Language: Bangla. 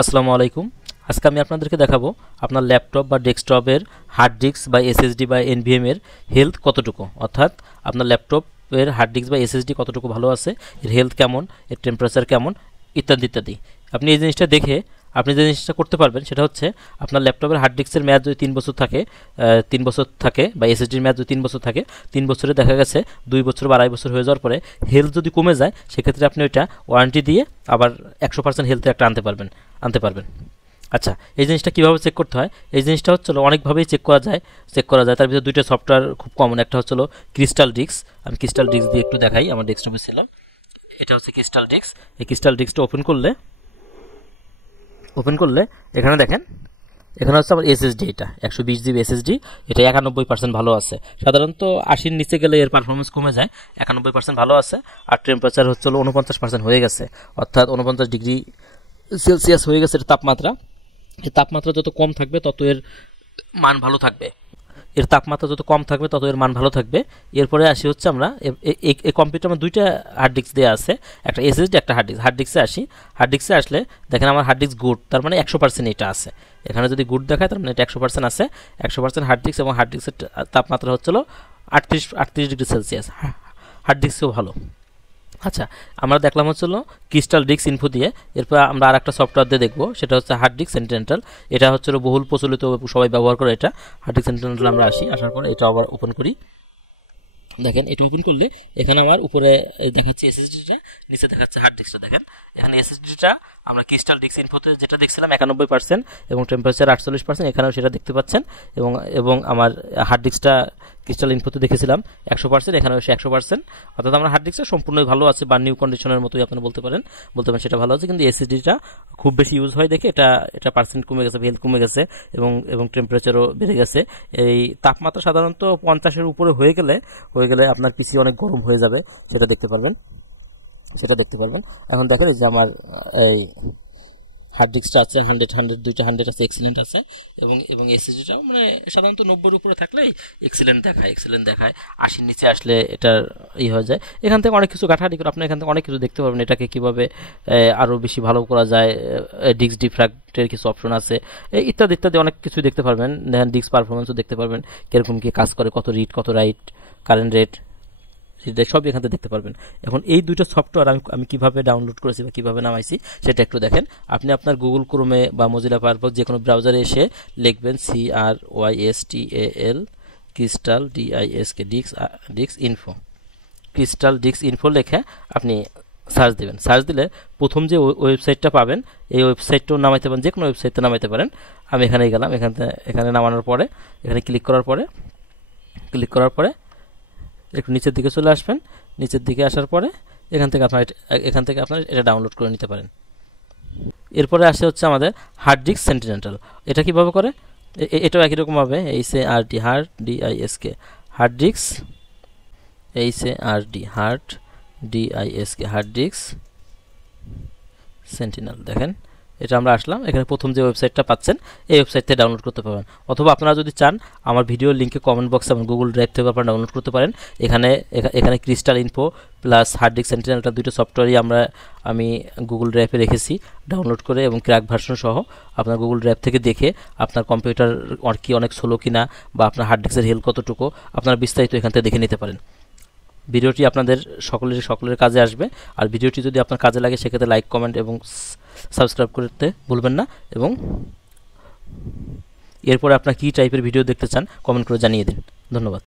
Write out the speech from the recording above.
আসসালামু আলাইকুম। আজকে আমি আপনাদেরকে দেখাবো আপনার ল্যাপটপ বা ডেস্কটপের হার্ড ডিস্ক বা এসএসডি বা এনভিএম এর হেলথ কতটুকু, অর্থাৎ আপনার ল্যাপটপের হার্ড ডিস্ক বা এসএসডি কতটুকু ভালো আছে, এর হেলথ কেমন, এর টেম্পারেচার কেমন, ইত্যাদি ইত্যাদি। আপনি এই জিনিসটা দেখে আপনি যে জিনিসটা করতে পারবেন সেটা হচ্ছে আপনার ল্যাপটপের হার্ড ডিস্কের মেয়াদ যদি 3 বছর থাকে বা এসএসডির মেয়াদ যদি 3 বছর থাকে, 3 বছরে দেখা গেছে 2 বছর বা 2.5 বছর হয়ে যাওয়ার পরে হেলথ যদি কমে যায়, সেক্ষেত্রে আপনি ওইটা ওয়ারেন্টি দিয়ে আবার 100% হেলথে একটা আনতে পারবেন। আচ্ছা, এই জিনিসটা কীভাবে চেক করতে হয়? এই জিনিসটা হচ্ছিলো অনেকভাবেই চেক করা যায়। তার ভিতরে দুইটা সফটওয়্যার খুব কমন। একটা হচ্ছিলো ক্রিস্টাল ডিস্ক। আমি ক্রিস্টাল ডিস্ক দিয়ে একটু দেখাই। আমার ডেস্কটপে ছিলাম, এটা হচ্ছে ক্রিস্টাল ডিস্ক। এই ক্রিস্টাল ডিস্কটা ওপেন করলে এখানে দেখেন, এখানে হচ্ছে আমার এসএসডি, এটা 120 জিবি এসএসডি। এটা 91% ভালো আছে। সাধারণত 80-র নিচে গেলে এর পারফরমেন্স কমে যায়। 91% ভালো আছে। আর টেম্পারেচার হচ্ছে 49% হয়ে গেছে, অর্থাৎ 49 ডিগ্রি সেলসিয়াস হয়ে গেছে এর তাপমাত্রা। এর তাপমাত্রা যত কম থাকবে তত এর মান ভালো থাকবে। এরপরে আসি হচ্ছে আমরা এই কম্পিউটার আমার দুইটা হার্ড ডিস্ক দেওয়া আছে, একটা এসএসডি একটা হার্ড ডিস্কে আসি। হার্ড ডিস্কে আসলে দেখেন আমার হার্ড ডিস্ক গুড, তার মানে 100% এটা আছে। এখানে যদি গুড দেখায় তার মানে এটা 100% আছে। 100% হার্ড ডিস্ক, এবং হার্ড ডিস্কের তাপমাত্রা হচ্ছিল 38 ডিগ্রি সেলসিয়াস। হার্ড ডিস্কও ভালো। আচ্ছা, আমরা দেখলাম হচ্ছিল ক্রিস্টাল ডিস্ক ইনফো দিয়ে। এরপর আমরা আর একটা সফটওয়্যার দিয়ে দেখবো, সেটা হচ্ছে হার্ড ডিস্ক সেন্টিনেন্টাল। এটা হচ্ছে বহুল প্রচলিত, সবাই ব্যবহার করে এটা। হার্ড ডিস্ক সেন্টিনেন্টাল আমরা আসার পরে এটা আবার ওপেন করি। দেখেন, এটা ওপেন করলে এখানে আমার উপরে দেখাচ্ছে এসএসডিটা, নিচে দেখাচ্ছে হার্ড ডিস্কটা। দেখেন এখানে এসএসডিটা আমরা ক্রিস্টাল ডিস্ক ইনফোতে যেটা দেখছিলাম 91% এবং টেম্পারেচার 48%, এখানেও সেটা দেখতে পাচ্ছেন। এবং আমার হার্ড ডিস্কটা ক্রিস্টাল ইনফোতে দেখেছিলাম 100%, এখানেও সে 100%। অর্থাৎ আমার হার্ড ডিস্কটা সম্পূর্ণই ভালো আছে, বা নিউ কন্ডিশনের মতোই আপনারা বলতে পারেন সেটা ভালো আছে। কিন্তু এসএসডিটা খুব বেশি ইউজ হয় দেখে এটা পার্সেন্ট কমে গেছে, হেলথ কমে গেছে, এবং টেম্পারেচারও বেড়ে গেছে। এই তাপমাত্রা সাধারণত 50-এর উপরে হয়ে গেলে আপনার পিসি অনেক গরম হয়ে যাবে, সেটা দেখতে পারবেন। এখন দেখেন যে আমার এই হার্ড ডিস্কটা আছে 100 দুইটা 100 আছে, এক্সিলেন্ট আছে। এবং এসএসডিটাও মানে সাধারণত 90-এর উপরে থাকলেই এক্সিলেন্ট দেখায়। 80-র নিচে আসলে এটার হয়ে যায়। এখান থেকে অনেক কিছু ঘাটাঘাটি করে আপনি এখান থেকে অনেক কিছু দেখতে পারবেন, এটাকে কীভাবে আরও বেশি ভালো করা যায়। ডিস্ক ডিফ্র্যাক্টের কিছু অপশন আছে, ইত্যাদি ইত্যাদি অনেক কিছু দেখতে পারবেন। দেখেন ডিস্ক পারফরমেন্সও দেখতে পারবেন, কীরকম কী কাজ করে, কত রিড কত রাইট, কারেন্ট রেট, সব এখান থেকে দেখতে পারবেন। এখন এই দুইটা সফটওয়্যার আমি কিভাবে ডাউনলোড করেছি বা কিভাবে নামাইছি সেটা একটু দেখেন। আপনি আপনার গুগল ক্রোমে বা মজিলা ফায়ারফক্স যে কোনো ব্রাউজারে এসে লিখবেন CRYSTAL crystal disk info, crystal disk info লেখে আপনি সার্চ দেবেন। সার্চ দিলে প্রথম যে ওয়েবসাইটটা পাবেন, এই ওয়েবসাইটটাও নামাইতে পারেন, যে কোনো ওয়েবসাইটটা নামাইতে পারেন। আমি এখানে গেলাম। এখানে নামানোর পরে এখানে ক্লিক করার পরে একটু নিচের দিকে চলে আসবেন। নিচের দিকে আসার পরে এখান থেকে আপনার এটা ডাউনলোড করে নিতে পারেন। এরপরে আসে হচ্ছে আমাদের হার্ড ডিস্ক সেন্টিনেন্টাল। এটা কীভাবে করে? এটাও একই রকমভাবে HARD হার্ড ডিস্ক সেন্টিনেল। দেখেন এটা আমরা আসলাম। এখানে প্রথম যে ওয়েবসাইটটা পাচ্ছেন এই ওয়েবসাইট থেকে ডাউনলোড করতে পারবেন, অথবা আপনারা যদি চান আমার ভিডিওর লিঙ্কে কমেন্ট বক্সে এবং গুগল ড্রাইভ থেকে আপনারা ডাউনলোড করতে পারেন। এখানে crystal info plus hard disk সেন্টিনেলটা দুটো সফটওয়্যারই আমি গুগল ড্রাইভে রেখেছি ডাউনলোড করে, এবং ক্র্যাক ভার্সন সহ। আপনার গুগল ড্রাইভ থেকে দেখে আপনার কম্পিউটার অনেক স্লো কিনা বা আপনার হার্ড ডিস্কের হেলথ কতটুকু আপনারা বিস্তারিত এখান থেকে দেখে নিতে পারেন। ভিডিওটি আপনাদের সকলের কাজে আসবে। আর ভিডিওটি যদি আপনার কাজে লাগে সেক্ষেত্রে লাইক, কমেন্ট এবং সাবস্ক্রাইব করতে ভুলবেন না। এবং এরপরে আপনার কী টাইপের ভিডিও দেখতে চান কমেন্ট করে জানিয়ে দিন। ধন্যবাদ।